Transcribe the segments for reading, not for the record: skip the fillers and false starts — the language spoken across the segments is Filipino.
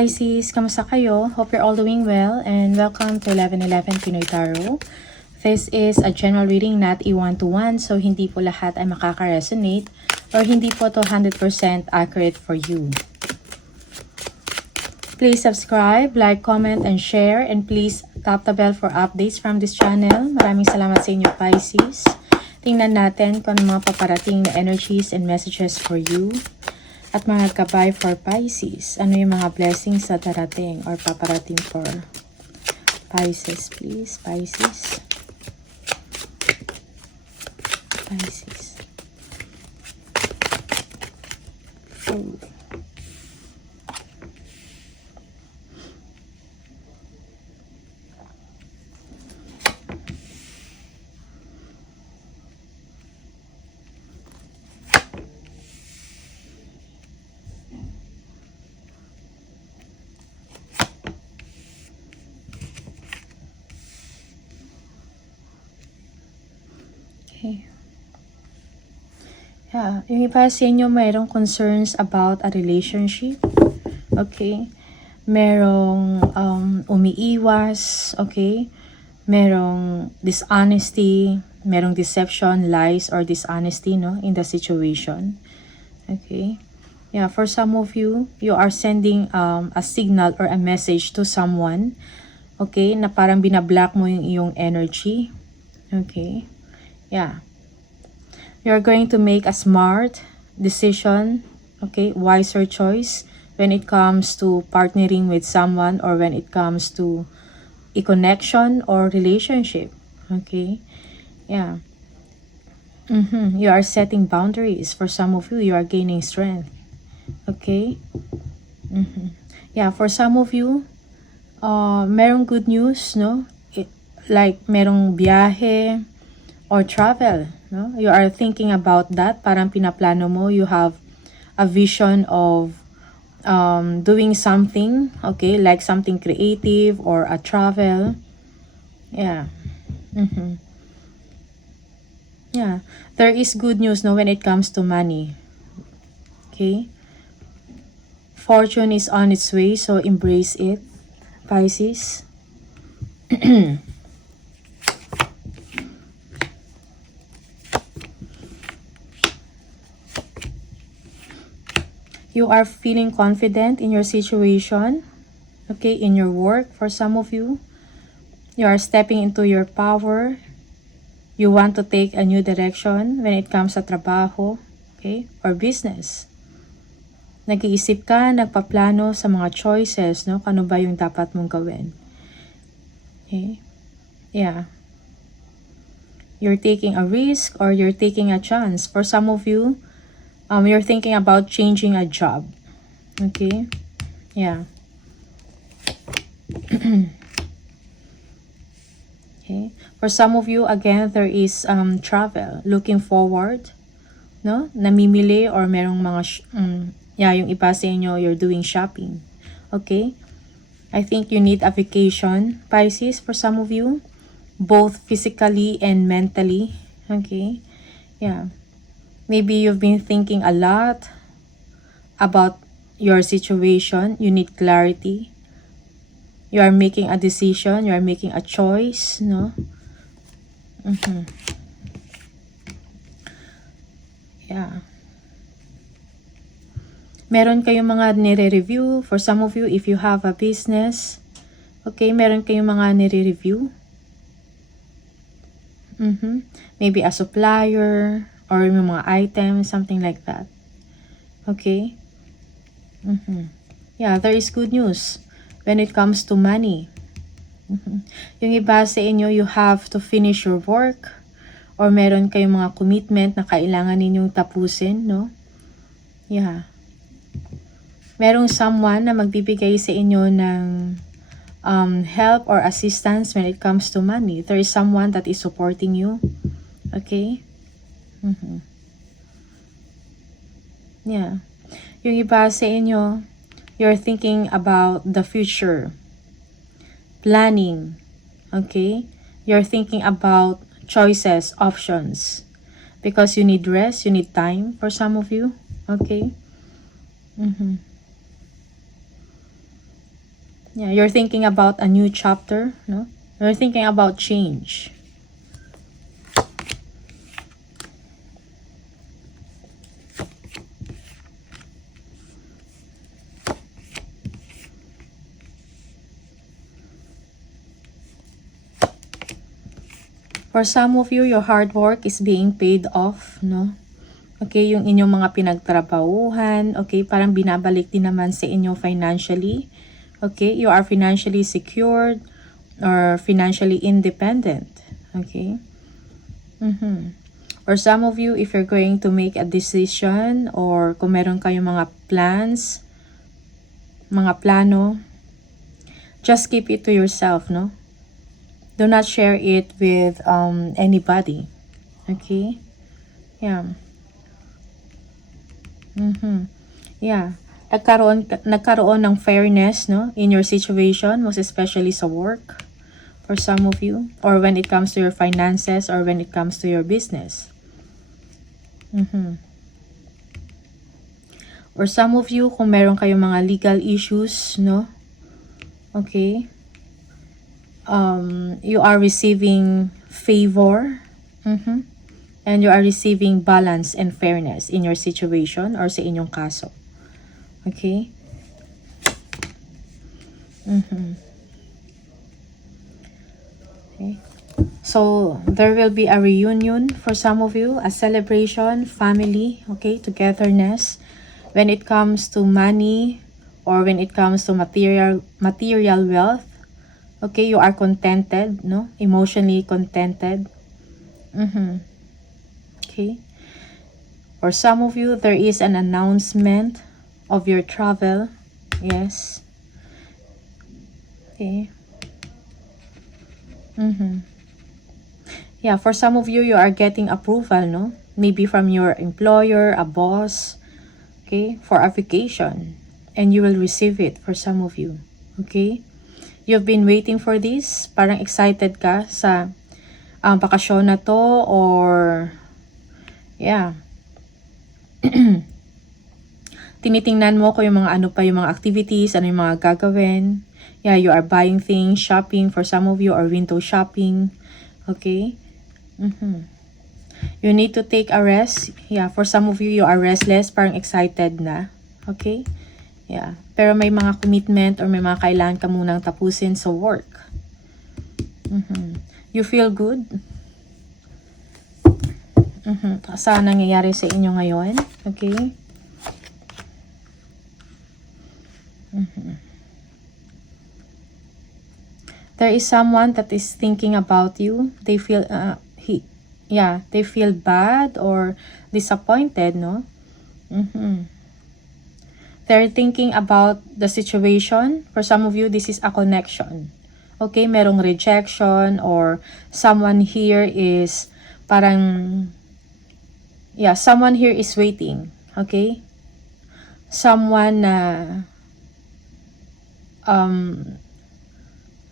Pisces, kamusta kayo? Hope you're all doing well and welcome to 1111 Pinoy Tarot. This is a general reading, not a one-to-one, so hindi po lahat ay makaka-resonate or hindi po to 100% accurate for you. Please subscribe, like, comment, and share, and please tap the bell for updates from this channel. Maraming salamat sa inyo, Pisces. Tingnan natin kung ano mga paparating na energies and messages for you. At mga gabay for Pisces, ano yung mga blessings na darating or paparating for Pisces, please? Pisces. Pisces. Oh. Okay. Yeah, yung iba sa inyo mayroong concerns about a relationship. Okay. Merong umiiwas. Okay. Merong dishonesty. Merong deception, lies, or dishonesty, no, in the situation. Okay. Yeah, for some of you, you are sending a signal or a message to someone. Okay, na parang binablock mo yung iyong energy. Okay. Yeah. You're going to make a smart decision, okay, wiser choice when it comes to partnering with someone or when it comes to a connection or relationship, okay? Yeah. You are setting boundaries. For some of you, you are gaining strength, okay? Yeah, for some of you, merong good news, no? Like merong biyahe, or travel, no? You are thinking about that, parang pinaplano mo, you have a vision of doing something, okay, like something creative or a travel. Yeah. Yeah, there is good news, no, when it comes to money. Okay, fortune is on its way, so embrace it, Pisces. You are feeling confident in your situation, okay, in your work. For some of you, you are stepping into your power. You want to take a new direction when it comes sa trabaho, okay, or business. Nag-iisip ka, nagpaplano sa mga choices, no, ano ba yung dapat mong gawin. Okay, yeah. You're taking a risk or you're taking a chance. For some of you, you're thinking about changing a job. Okay? Yeah. Okay. For some of you, again, there is travel. Looking forward. No? Namimili or merong mga, yeah, yung iba sa inyo, you're doing shopping. Okay? I think you need a vacation, Pisces, for some of you. Both physically and mentally. Okay? Yeah. Maybe you've been thinking a lot about your situation. You need clarity. You are making a decision. You are making a choice, no? Yeah. Meron kayong mga nire-review. For some of you, if you have a business, okay, meron kayong mga nire-review. Maybe a supplier, or yung mga items, something like that. Okay? Yeah, there is good news when it comes to money. Yung iba sa inyo, you have to finish your work or meron kayong mga commitment na kailangan ninyong tapusin, no? Yeah. Merong someone na magbibigay sa inyo ng help or assistance when it comes to money. There is someone that is supporting you. Okay? Yeah. Yung iba sa inyo, you're thinking about the future. Planning. Okay? You're thinking about choices, options. Because you need rest, you need time for some of you. Okay? Yeah, you're thinking about a new chapter, no? You're thinking about change. For some of you, your hard work is being paid off, no? Okay, yung inyong mga pinagtrabahuhan, okay, parang binabalik din naman sa inyo financially. Okay, you are financially secured or financially independent. Okay? Or some of you, if you're going to make a decision or kung meron kayong mga plans, mga plano, just keep it to yourself, no? Do not share it with anybody. Okay? Yeah. Yeah. Nagkaroon ng fairness, no, in your situation, most especially sa work for some of you, or when it comes to your finances, or when it comes to your business. Or some of you, kung meron kayong mga legal issues, no, okay, you are receiving favor, and you are receiving balance and fairness in your situation or sa inyong kaso. Okay? Okay. So, there will be a reunion for some of you, a celebration, family, okay, togetherness. When it comes to money or when it comes to material wealth, okay, you are contented, no? Emotionally contented. Okay. For some of you, there is an announcement of your travel. Yes. Okay. Yeah, for some of you, you are getting approval, no? Maybe from your employer, a boss, okay, for a vacation. And you will receive it for some of you. Okay? You've been waiting for this. Parang excited ka sa bakasyon na to, or yeah. Tinitingnan mo ko yung mga ano pa yung mga activities, ano yung mga gagawin. Yeah, you are buying things, shopping for some of you, or window shopping. Okay? You need to take a rest. Yeah, for some of you, you are restless, parang excited na. Okay? Yeah. Pero may mga commitment or may mga kailangan ka munang tapusin sa work. You feel good? Saan nangyayari sa inyo ngayon? Okay? There is someone that is thinking about you. They feel they feel bad or disappointed, no? They're thinking about the situation. For some of you, this is a connection. Okay, merong rejection, or someone here is parang, yeah, someone here is waiting. Okay? Someone na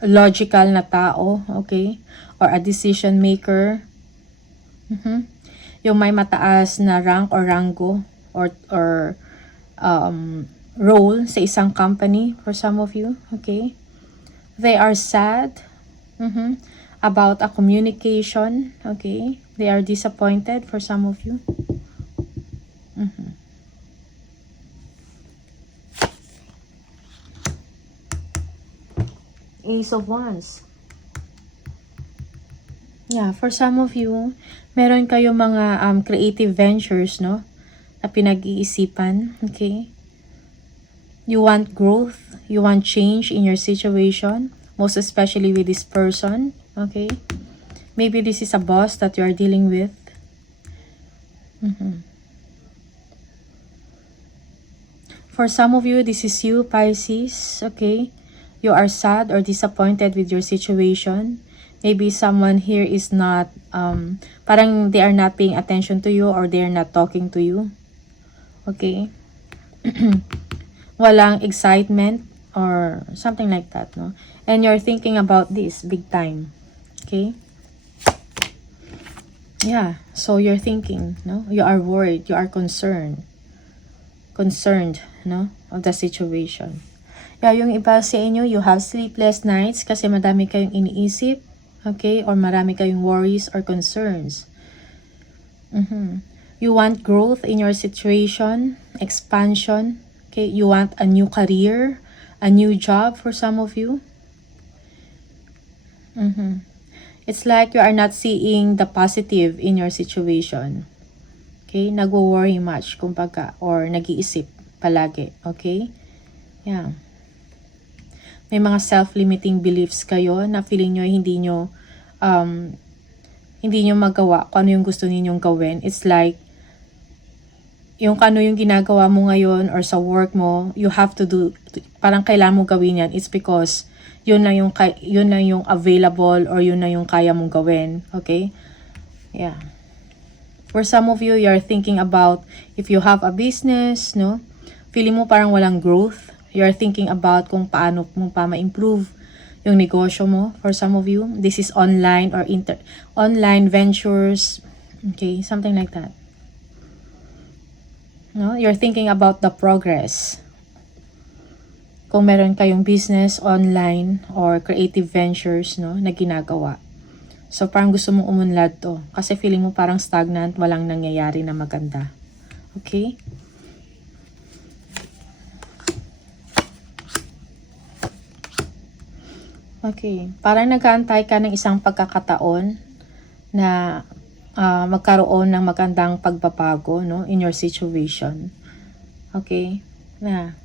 logical na tao, okay? Or a decision maker. Yung may mataas na rank or rango or role sa isang company for some of you, okay? They are sad about a communication, okay? They are disappointed for some of you. Ace of Wands. Yeah, for some of you, meron kayong mga creative ventures, no? Na pinag-iisipan, okay? You want growth, you want change in your situation, most especially with this person, okay? Maybe this is a boss that you are dealing with. For some of you, this is you, Pisces, okay? You are sad or disappointed with your situation. Maybe someone here is not, parang they are not paying attention to you, or they are not talking to you. Okay? Walang excitement or something like that, no? And you're thinking about this big time. Okay? Yeah, so you're thinking, no? You are worried, you are concerned, no, of the situation. Yeah, yung iba sa inyo, you have sleepless nights kasi madami kayong iniisip, okay? Or marami kayong worries or concerns. You want growth in your situation, expansion, okay? You want a new career, a new job for some of you. It's like you are not seeing the positive in your situation. Okay? Nagwo-worry much, kumbaga, or nag-iisip palagi, okay? Yeah. May mga self-limiting beliefs kayo na feeling nyo hindi nyo magawa kung ano yung gusto ninyong gawin. It's like, yung ano yung ginagawa mo ngayon or sa work mo, you have to do, parang kailangan mo gawin yan. It's because yun lang yung available or yun na yung kaya mong gawin. Okay? Yeah. For some of you, you're thinking about if you have a business, no? Feeling mo parang walang growth. You're thinking about kung paano mo pa ma-improve yung negosyo mo. For some of you, this is online or online ventures. Okay, something like that. No, you're thinking about the progress. Kung meron kayong business online or creative ventures, no, na ginagawa. So parang gusto mong umunlad to kasi feeling mo parang stagnant, walang nangyayari na maganda. Okay? Okay, parang nag-aantay ka ng isang pagkakataon na magkaroon ng magandang pagbabago, no, in your situation. Okay? Na.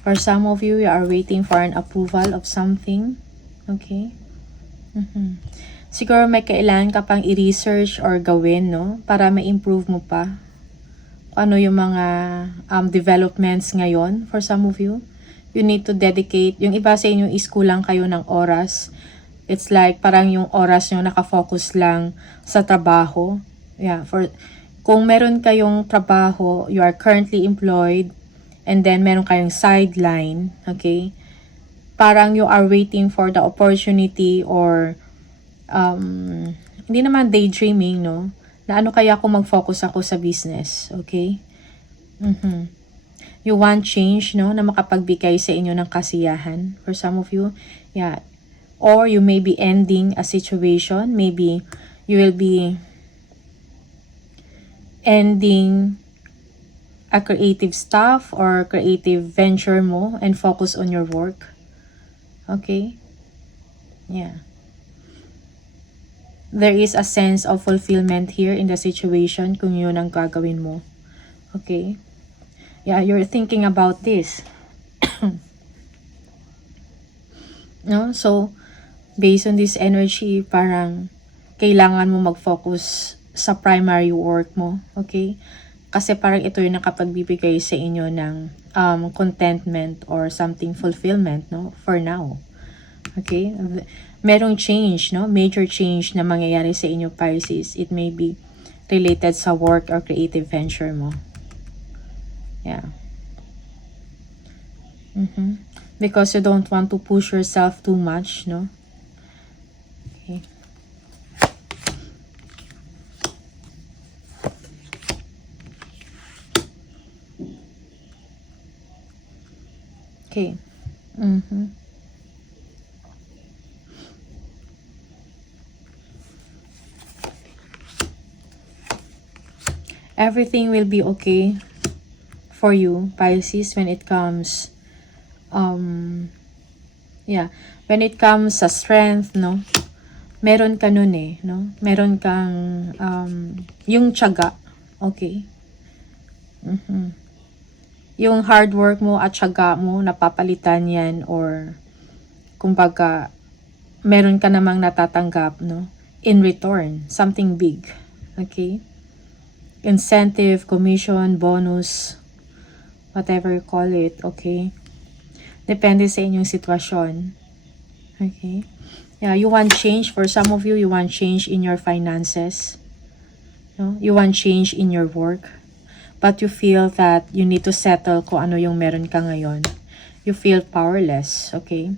For some of you, you are waiting for an approval of something. Okay? Siguro may kailangan ka pang i-research or gawin, no, para ma-improve mo pa ano yung mga developments ngayon. For some of you, you need to dedicate, yung iba sa inyo is kulang kayo ng oras. It's like parang yung oras nyo nakafocus lang sa trabaho. Yeah, kung meron kayong trabaho, you are currently employed, and then meron kayong sideline, okay? Parang you are waiting for the opportunity or hindi naman daydreaming, no? Na ano kaya kung mag-focus ako sa business, okay? You want change, no? Na makapagbigay sa inyo ng kasiyahan. For some of you, yeah. Or you may be ending a situation. Maybe you will be ending a creative stuff or creative venture mo and focus on your work. Okay? Yeah. There is a sense of fulfillment here in the situation kung yun ang gagawin mo. Okay? Yeah, you're thinking about this. No? So, based on this energy, parang kailangan mo mag-focus sa primary work mo. Okay? Kasi parang ito yung nakapagbibigay sa inyo ng contentment or something fulfillment, no? For now. Okay? Merong change, no? Major change na mangyayari sa inyo, Pisces. It may be related sa work or creative venture mo. Yeah. Because you don't want to push yourself too much, no? Okay. Okay. Everything will be okay for you, Pisces, when it comes when it comes sa strength, no? Meron ka nun no? Meron kang yung tiyaga, okay? Yung hard work mo at tiyaga mo, napapalitan yan, or kumbaga meron ka namang natatanggap, no? In return, something big, okay? Incentive, commission, bonus, whatever you call it, okay? Depende sa inyong sitwasyon. Okay? Yeah, you want change. For some of you, you want change in your finances. No? You want change in your work. But you feel that you need to settle kung ano yung meron ka ngayon. You feel powerless, okay?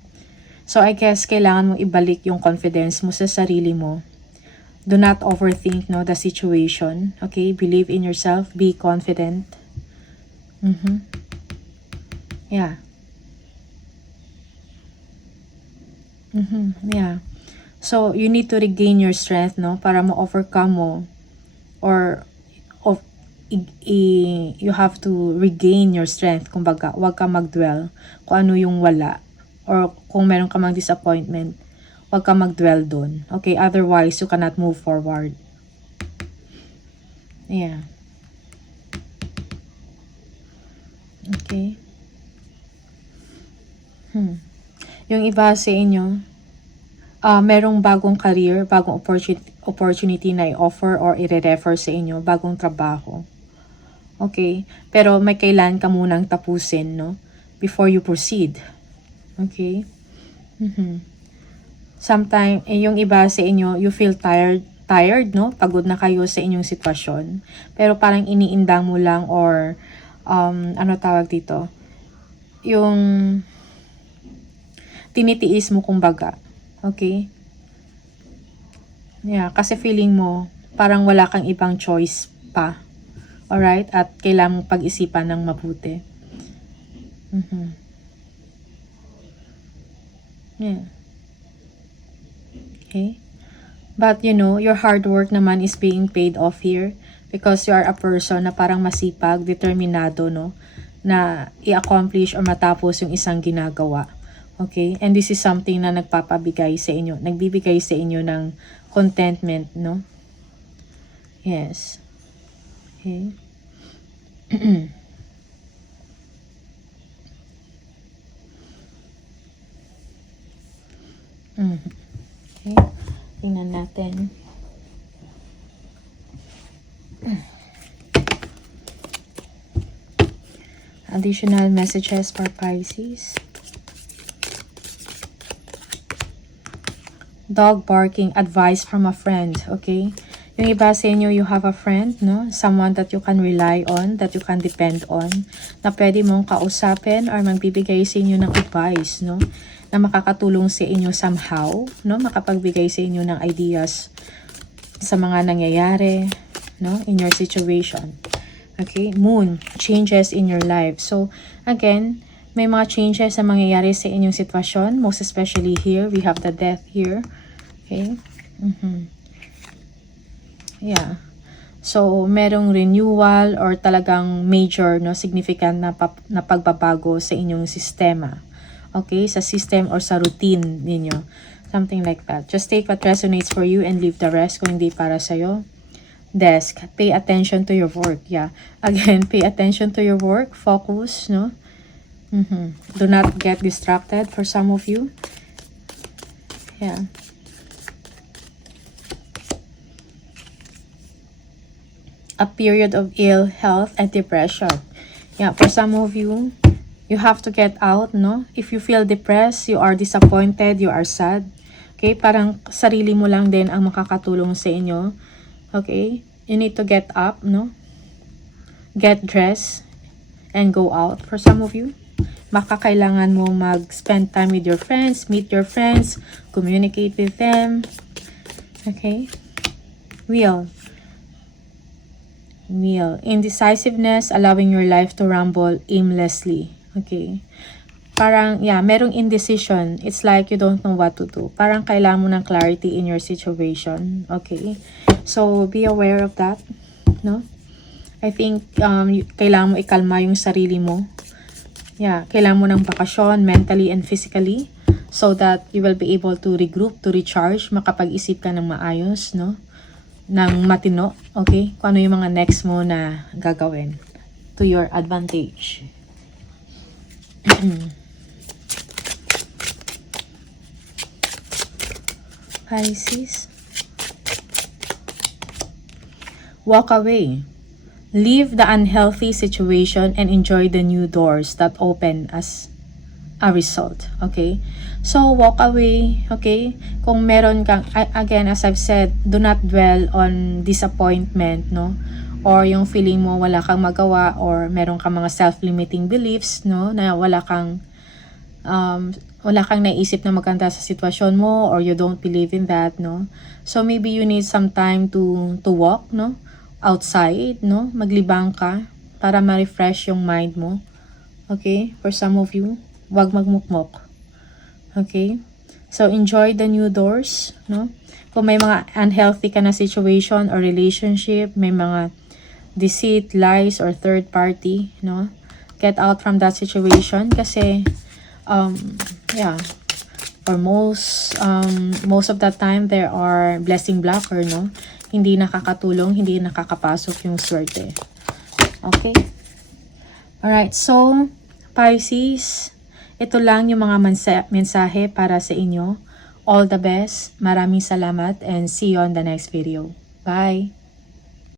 So I guess kailangan mong ibalik yung confidence mo sa sarili mo. Do not overthink, no, the situation. Okay? Believe in yourself. Be confident. Yeah. Yeah. So, you need to regain your strength, no? Para ma-overcome mo. Or, of, you have to regain your strength. Kumbaga, huwag ka mag-dwell kung ano yung wala. Or, kung meron ka mang disappointment, huwag ka mag-dwell dun. Okay? Otherwise, you cannot move forward. Yeah. Okay. Yung iba sa inyo, merong bagong career, bagong opportunity na i-offer or i-refer sa inyo, bagong trabaho. Okay? Pero may kailan ka munang tapusin, no? Before you proceed. Okay? Sometimes, yung iba sa inyo, you feel tired, no? Pagod na kayo sa inyong sitwasyon. Pero parang iniindang mo lang or, ano tawag dito? Yung tinitiis mo kumbaga. Okay? Yeah, kasi feeling mo, parang wala kang ibang choice pa. Alright? At kailangan mong pag-isipan ng mabuti. Yeah. Okay? But you know, your hard work naman is being paid off here because you are a person na parang masipag, determinado, no? Na i-accomplish or matapos yung isang ginagawa. Okay? And this is something na nagpapabigay sa inyo, nagbibigay sa inyo ng contentment, no? Yes. Okay. Okay. Tingnan natin. Additional messages for Pisces. Dog barking, advice from a friend, okay? Yung iba sa inyo, you have a friend, no? Someone that you can rely on, that you can depend on, na pwede mong kausapin or magbibigay sa inyo ng advice, no? Na makakatulong sa inyo somehow, no? Makapagbigay sa inyo ng ideas sa mga nangyayari, no? In your situation. Okay? Moon, changes in your life. So, again, may mga changes na mangyayari sa inyong sitwasyon. Most especially here, we have the death here. Okay? Yeah. So, merong renewal or talagang major, no, significant na pagbabago sa inyong sistema. Okay? Sa system or sa routine ninyo. Something like that. Just take what resonates for you and leave the rest kung hindi para sa'yo. Desk. Pay attention to your work. Yeah. Again, pay attention to your work. Focus, no? Do not get distracted for some of you. Yeah. A period of ill health and depression. Yeah, for some of you, you have to get out, no? If you feel depressed, you are disappointed, you are sad. Okay, parang sarili mo lang din ang makakatulong sa inyo. Okay, you need to get up, no? Get dressed and go out. For some of you, makakailangan mo mag-spend time with your friends, meet your friends, communicate with them. Okay, Wheel. Indecisiveness, allowing your life to rumble aimlessly. Okay. Parang, yeah, merong indecision. It's like you don't know what to do. Parang kailangan mo ng clarity in your situation. Okay. So, be aware of that. No? I think, kailangan mo ikalma yung sarili mo. Yeah, kailangan mo ng bakasyon, mentally and physically. So that you will be able to regroup, to recharge, makapag-isip ka ng maayos, no? Ng matino, okay? Kung ano yung mga next mo na gagawin to your advantage. Pisces. Walk away. Leave the unhealthy situation and enjoy the new doors that open as a result. Okay? So, walk away. Okay? Kung meron kang, again, as I've said, do not dwell on disappointment, no? Or yung feeling mo wala kang magawa or meron kang mga self-limiting beliefs, no? Na wala kang naisip na maganda sa sitwasyon mo or you don't believe in that, no? So, maybe you need some time to walk, no? Outside, no? Maglibang ka para ma-refresh yung mind mo. Okay? For some of you, wag magmukmok. Okay? So, enjoy the new doors, no? Kung may mga unhealthy ka na situation or relationship, may mga deceit, lies, or third party, no? Get out from that situation kasi, yeah, for most of the time, there are blessing blocker, no? Hindi nakakatulong, hindi nakakapasok yung swerte. Okay? Alright, so, Pisces, ito lang yung mga mensahe para sa inyo. All the best. Maraming salamat and see you on the next video. Bye!